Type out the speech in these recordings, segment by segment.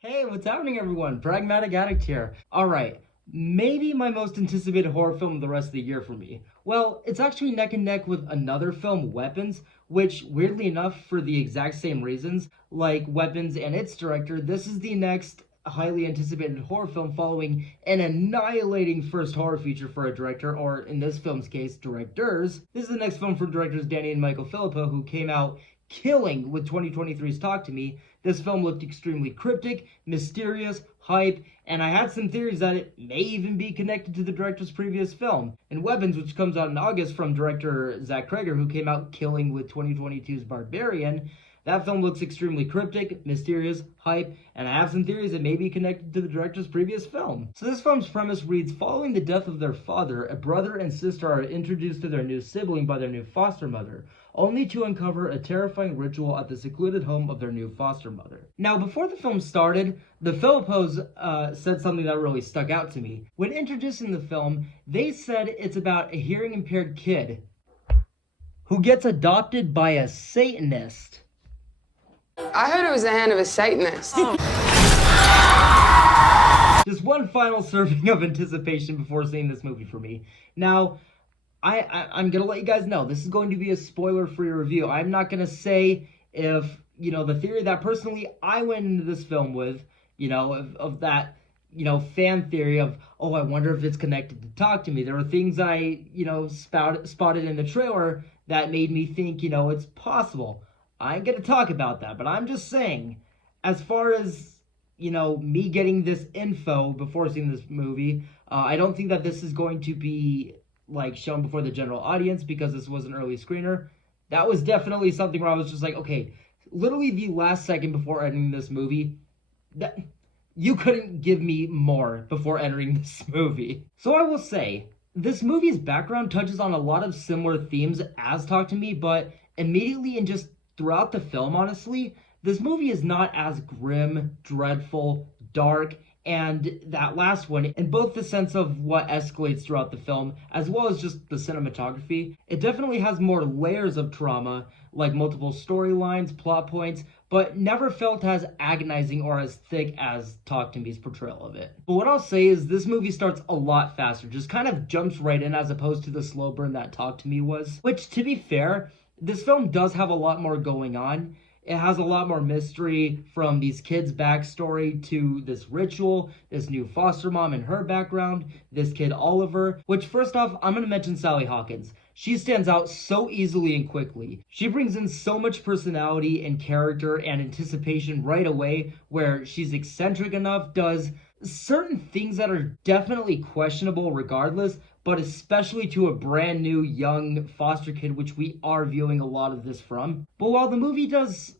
Hey, what's happening, everyone? Pragmatic Addict here. Alright, maybe my most anticipated horror film of the rest of the year for me. Well, it's actually neck and neck with another film, Weapons, which, weirdly enough, for the exact same reasons, like Weapons and its director, this is the next highly anticipated horror film following an annihilating first horror feature for a director, or in this film's case, directors. This is the next film from directors Danny and Michael Philippou, who came out killing with 2023's Talk to Me. This film looked extremely cryptic, mysterious, hype, and I had some theories that it may even be connected to the director's previous film. And Weapons, which comes out in August from director Zach Cregger, who came out killing with 2022's Barbarian, that film looks extremely cryptic, mysterious, hype, and I have some theories it may be connected to the director's previous film. So this film's premise reads, following the death of their father, a brother and sister are introduced to their new sibling by their new foster mother, only to uncover a terrifying ritual at the secluded home of their new foster mother. Now, before the film started, the Philippous said something that really stuck out to me. When introducing the film, they said it's about a hearing impaired kid who gets adopted by a Satanist. I heard it was the hand of a Satanist. Just one final serving of anticipation before seeing this movie for me. Now, I'm going to let you guys know, this is going to be a spoiler-free review. I'm not going to say if, the theory that personally I went into this film with, of that, fan theory of, oh, I wonder if it's connected to Talk to Me. There were things I, spotted in the trailer that made me think, it's possible. I ain't going to talk about that, but I'm just saying, as far as, me getting this info before seeing this movie, I don't think that this is going to be shown before the general audience because this was an early screener. That was definitely something where I was just like, okay, literally the last second before entering this movie, that you couldn't give me more before entering this movie. So I will say, this movie's background touches on a lot of similar themes as Talk to Me, but immediately and just throughout the film, honestly, this movie is not as grim, dreadful, dark, and that last one, in both the sense of what escalates throughout the film, as well as just the cinematography. It definitely has more layers of trauma, like multiple storylines, plot points, but never felt as agonizing or as thick as Talk to Me's portrayal of it. But what I'll say is this movie starts a lot faster, just kind of jumps right in as opposed to the slow burn that Talk to Me was. Which, to be fair, this film does have a lot more going on. It has a lot more mystery, from these kids' backstory to this ritual, this new foster mom and her background, this kid Oliver, which first off, I'm going to mention Sally Hawkins. She stands out so easily and quickly. She brings in so much personality and character and anticipation right away, where she's eccentric enough, does certain things that are definitely questionable regardless, but especially to a brand new young foster kid, which we are viewing a lot of this from. But while the movie does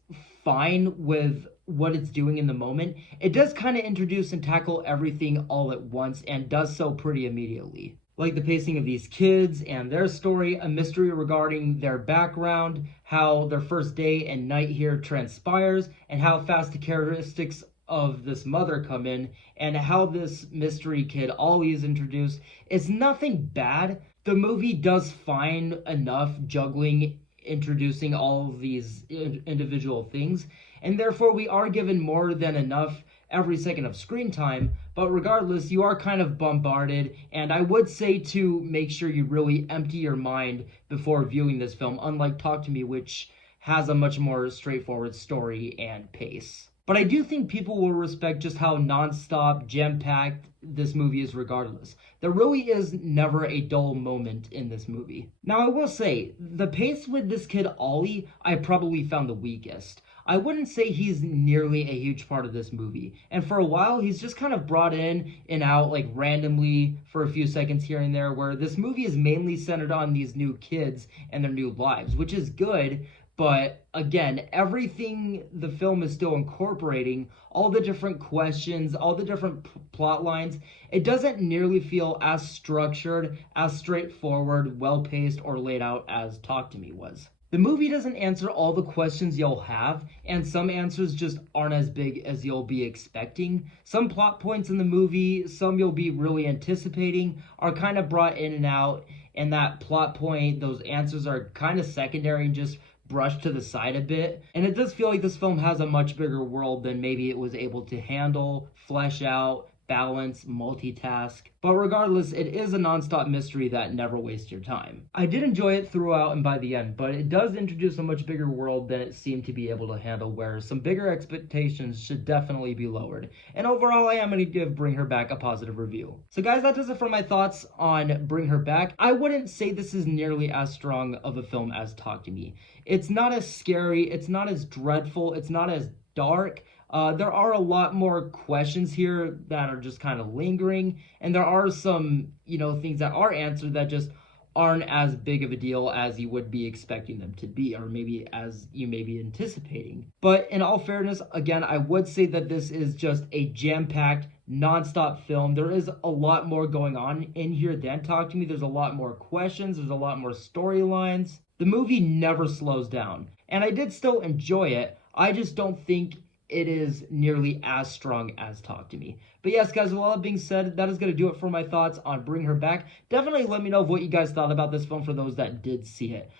fine with what it's doing in the moment, it does kind of introduce and tackle everything all at once, and does so pretty immediately. Like the pacing of these kids and their story, a mystery regarding their background, how their first day and night here transpires, and how fast the characteristics of this mother come in, and how this mystery kid Ollie is introduced. It's nothing bad. The movie does fine enough juggling, introducing all of these individual things, and therefore we are given more than enough every second of screen time, but regardless, you are kind of bombarded, and I would say to make sure you really empty your mind before viewing this film, unlike Talk to Me, which has a much more straightforward story and pace. But I do think people will respect just how non-stop, jam-packed this movie is regardless. There really is never a dull moment in this movie. Now, I will say, the pace with this kid Ollie, I probably found the weakest. I wouldn't say he's nearly a huge part of this movie. And for a while, he's just kind of brought in and out, randomly for a few seconds here and there, where this movie is mainly centered on these new kids and their new lives, which is good. But again, everything the film is still incorporating, all the different questions, all the different plot lines, it doesn't nearly feel as structured, as straightforward, well-paced, or laid out as Talk to Me was. The movie doesn't answer all the questions you'll have, and some answers just aren't as big as you'll be expecting. Some plot points in the movie, some you'll be really anticipating, are kind of brought in and out, and that plot point, those answers are kind of secondary and just brushed to the side a bit. And it does feel like this film has a much bigger world than maybe it was able to handle, flesh out, balance, multitask. But regardless, it is a non-stop mystery that never wastes your time. I did enjoy it throughout and by the end, but it does introduce a much bigger world than it seemed to be able to handle, where some bigger expectations should definitely be lowered. And overall, I am going to give Bring Her Back a positive review. So guys, that does it for my thoughts on Bring Her Back. I wouldn't say this is nearly as strong of a film as Talk to Me. It's not as scary, it's not as dreadful, it's not as dark. There are a lot more questions here that are just kind of lingering, and there are some, things that are answered that just aren't as big of a deal as you would be expecting them to be, or maybe as you may be anticipating. But in all fairness, again, I would say that this is just a jam-packed, non-stop film. There is a lot more going on in here than Talk to Me. There's a lot more questions, there's a lot more storylines. The movie never slows down, and I did still enjoy it. I just don't think it is nearly as strong as Talk to Me. But yes, guys, with all that being said, that is going to do it for my thoughts on Bring Her Back. Definitely let me know what you guys thought about this film for those that did see it.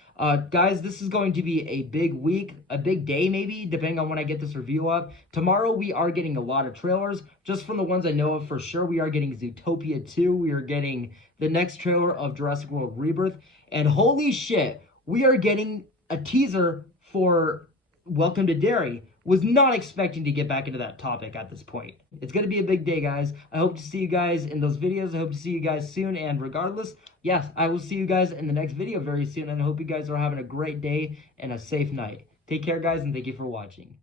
Guys, this is going to be a big week, a big day maybe, depending on when I get this review up. Tomorrow we are getting a lot of trailers. Just from the ones I know of for sure, we are getting Zootopia 2. We are getting the next trailer of Jurassic World Rebirth. And holy shit, we are getting a teaser for Welcome to Derry. Was not expecting to get back into that topic at this point. It's going to be a big day, guys. I hope to see you guys in those videos. I hope to see you guys soon. And regardless, yes, I will see you guys in the next video very soon. And I hope you guys are having a great day and a safe night. Take care, guys, and thank you for watching.